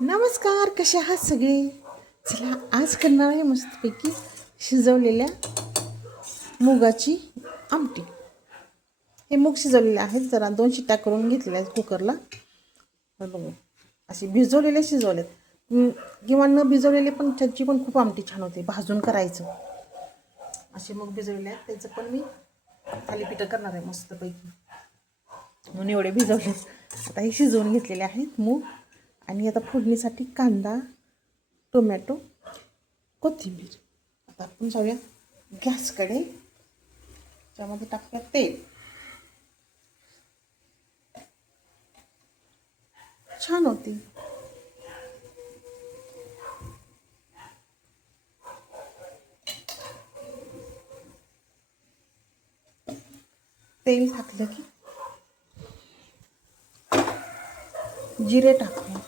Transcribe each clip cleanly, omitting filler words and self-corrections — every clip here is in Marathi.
नमस्कार, कसे आहात सगळे. चला आज करणार आहे मस्तपैकी शिजवलेल्या मुगाची आमटी. हे मूग शिजवलेले आहेत, जरा 2 शिट्ट्या करून घेतलेल्या आहेत कुकरला. बघू असे भिजवलेले शिजवलेत किंवा न भिजवलेले पण त्याची पण खूप आमटी छान होते. भाजून करायचं. असे मूग भिजवलेले आहेत, त्याचं पण मी थालीपीठ करणार आहे मस्तपैकी. म्हणून एवढे भिजवले. आता हे शिजवून घेतलेले आहेत मूग. आणि आता फोडणीसाठी कांदा, टोमॅटो, कोथिंबीर. आता आपण जाऊया गॅसकडे. त्यामध्ये टाकूया तेल. छान होती. तेल टाकलं की जिरे टाकूया.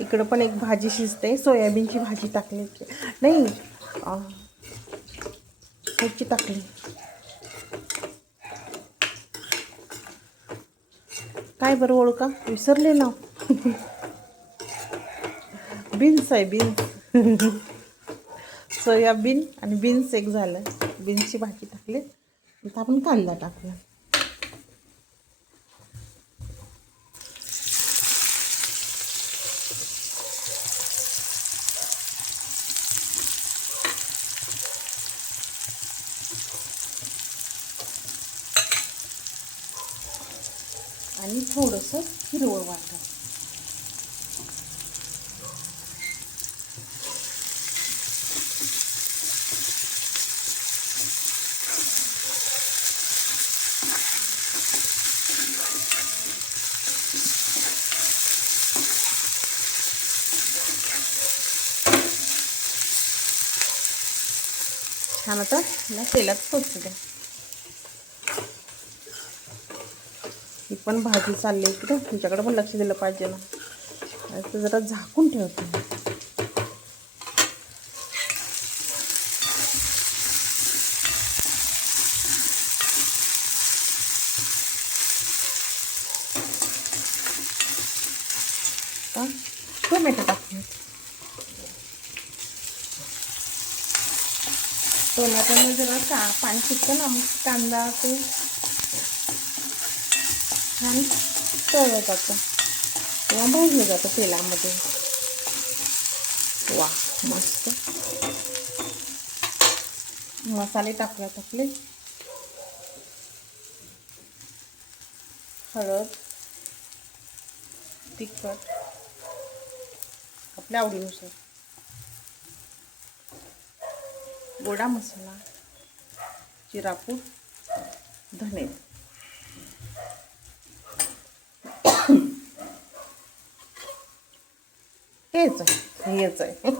इकडं पण एक भाजी शिजते, सोयाबीनची भाजी टाकली की नाही, ह्याची टाकली, काय बरं ओळखा विसरले ना. बीन्स आहे, बीन्स. सोयाबीन आणि बीन्स एक झालं. बीन्सची भाजी टाकली. आता आपण कांदा टाकूया. आणि थोडंसं हिरवं वाटण. छान आता मला तेलात सोडू द्या. ही पण भाजी चालली इकडं, तुमच्याकडे पण लक्ष दिलं पाहिजे ना. आता जरा झाकून ठेवते. टोमॅटो टाकूया. टोमॅटोने जरा पाणी सुटतं ना, मग कांदा ते छान तळलं जातं किंवा भाजलं जातं तेलामध्ये. वा मस्त. मसाले टाकूयात आपले. हळद, तिखट आपल्या आवडीनुसार, गोडा मसाला, जिरापूड, धने. हेच आहे.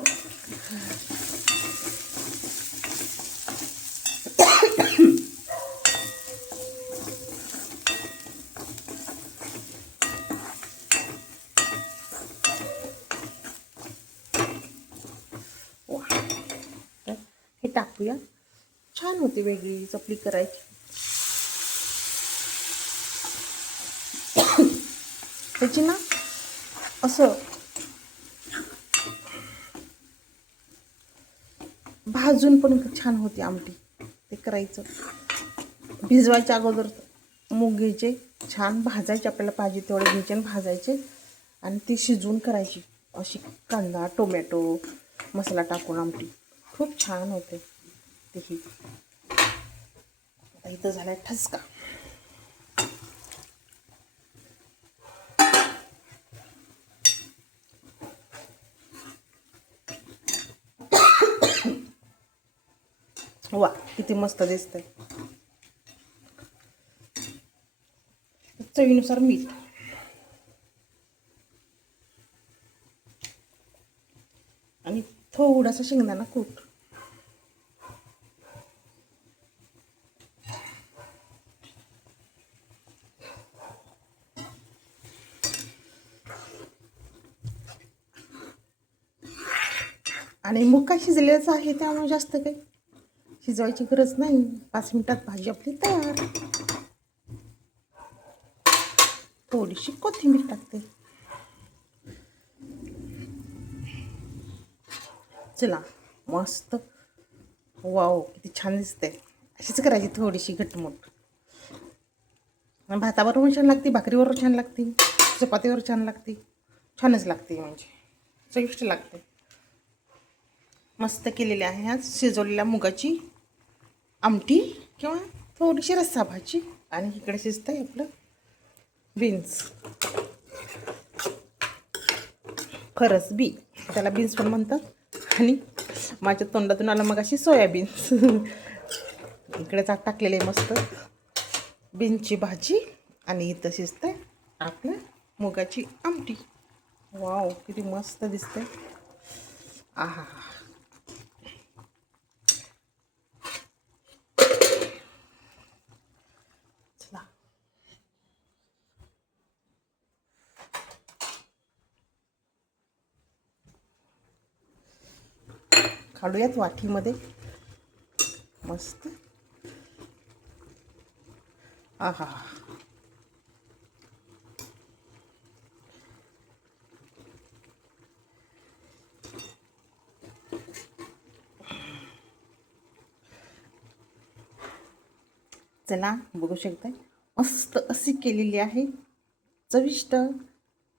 हे टाकूया. छान होती वेगळी चपली करायची. त्याची ना असं भाजून पण छान होती आमटी. ते करायचं, भिजवायच्या अगोदर मूग घ्यायचे, छान भाजायचे, आपल्याला पाहिजे तेवढे घ्यायचे आणि भाजायचे. आणि ती शिजवून करायची अशी कांदा टोमॅटो मसाला टाकून आमटी. खूप छान होते ती. आता इथं झालाय ठसका. वा किती मस्त दिसतंय. चवीनुसार मीठ आणि थोडासा शेंगदाणा कूट. आणि मूग काय शिजलेलंच आहे, त्यामुळे जास्त काही शिजवायची गरज नाही. 5 मिनिटात भाजी आपली तयार. थोडीशी कोथिंबीर टाकते. चला मस्त. वाव किती छान दिसते. अशीच करायची थोडीशी घटमुट. भाताबरोबर पण छान लागते, भाकरीबरोबर छान लागते, चपातीवर छान लागते. छानच लागते, म्हणजे चविष्ट लागते. मस्त केलेली आहे आज शिजवलेल्या मुगाची आमटी किंवा थोडीशी रस्सा भाजी. आणि इकडे शिजतं आहे आपलं बीन्स. खरंच बी त्याला बीन्स पण म्हणतात. आणि माझ्या तोंडातून आलं मग अशी सोयाबीन्स. इकडे चाट टाकलेले मस्त बीन्सची भाजी. आणि इथं शिजतंय आपलं मुगाची आमटी. वाव किती मस्त दिसतंय. आहा. चला काढूयात वाटीमध्ये मस्त. आहा. चला बघू शकताय मस्त अशी केलेली आहे चविष्ट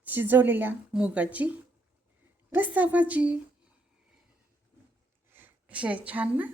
शिजवलेल्या मुगाची रस्सा भाजी. कशी आहे, छान ना.